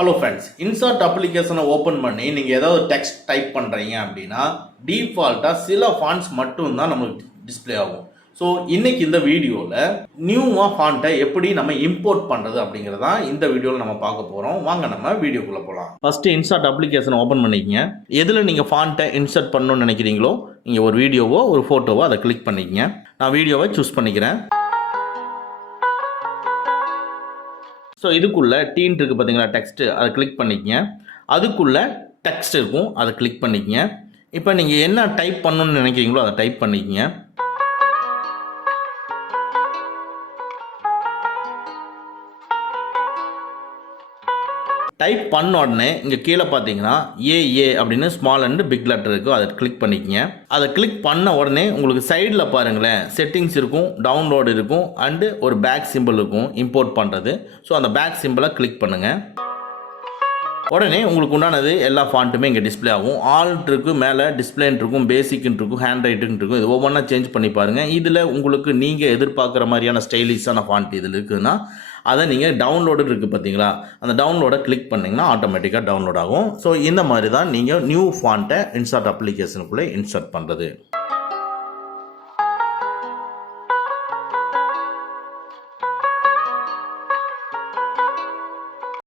Hello friends, insert அப்ளிகேஷனை open பண்ணி நீங்கள் ஏதாவது டெக்ஸ்ட் டைப் பண்ணுறீங்க அப்படின்னா டிஃபால்ட்டாக சில ஃபாண்ட்ஸ் மட்டும்தான் நம்மளுக்கு டிஸ்பிளே ஆகும். ஸோ இன்னைக்கு இந்த வீடியோவில் நியூவாக ஃபாண்ட்டை எப்படி நம்ம இம்போர்ட் பண்ணுறது அப்படிங்கிறதான் இந்த வீடியோவில் நம்ம பார்க்க போகிறோம். வாங்க நம்ம வீடியோக்குள்ளே போகலாம். ஃபஸ்ட்டு இன்சர்ட் அப்ளிகேஷனை ஓப்பன் பண்ணிக்கங்க. எதில் நீங்கள் ஃபாண்ட்டை இன்சர்ட் பண்ணணும்னு நினைக்கிறீங்களோ நீங்கள் ஒரு வீடியோவோ ஒரு ஃபோட்டோவோ அதை கிளிக் பண்ணிக்கங்க. நான் வீடியோவை சூஸ் பண்ணிக்கிறேன். ஸோ இதுக்குள்ளே டீன் இருக்குது பார்த்தீங்களா, டெக்ஸ்ட்டு, அதை கிளிக் பண்ணிக்கங்க. அதுக்குள்ளே டெக்ஸ்ட் இருக்கும், அதை கிளிக் பண்ணிக்கங்க. இப்போ நீங்கள் என்ன டைப் பண்ணணும்னு நினைக்கிறீங்களோ அதை டைப் பண்ணிக்கங்க. டைப் பண்ண உடனே இங்கே கீழே பார்த்தீங்கன்னா ஏ அப்படின்னு ஸ்மால் அண்ட் பிக் லெட்டர் இருக்கும், அதை கிளிக் பண்ணிக்கங்க. அதை கிளிக் பண்ண உடனே உங்களுக்கு சைடில் பாருங்களேன் செட்டிங்ஸ் இருக்கும், டவுன்லோடு இருக்கும், அண்டு ஒரு பேக் சிம்பிள் இருக்கும் இம்போர்ட் பண்ணுறது. ஸோ அந்த பேக் சிம்பிளை கிளிக் பண்ணுங்கள். உடனே உங்களுக்கு உண்டானது எல்லா ஃபாண்ட்டுமே இங்கே டிஸ்பிளே ஆகும். ஆல்ட் இருக்குது, மேலே டிஸ்பிளேன் இருக்கும், பேசிக்னு இருக்கும், ஹேண்ட் ரைட்டுன்னு இருக்கும். இது ஒவ்வொன்றா சேஞ்ச் பண்ணி பாருங்கள். இதில் உங்களுக்கு நீங்கள் எதிர்பார்க்குற மாதிரியான ஸ்டைலிஷான ஃபாண்ட் இதில் இருக்குதுன்னா அதை நீங்கள் டவுன்லோடு இருக்குது பார்த்தீங்களா, அந்த டவுன்லோடை கிளிக் பண்ணிங்கன்னா ஆட்டோமேட்டிக்காக டவுன்லோட் ஆகும். ஸோ இந்த மாதிரி தான் நீங்கள் நியூ ஃபாண்ட்டை இன்சர்ட் அப்ளிகேஷனுக்குள்ளே இன்சர்ட் பண்ணுறது.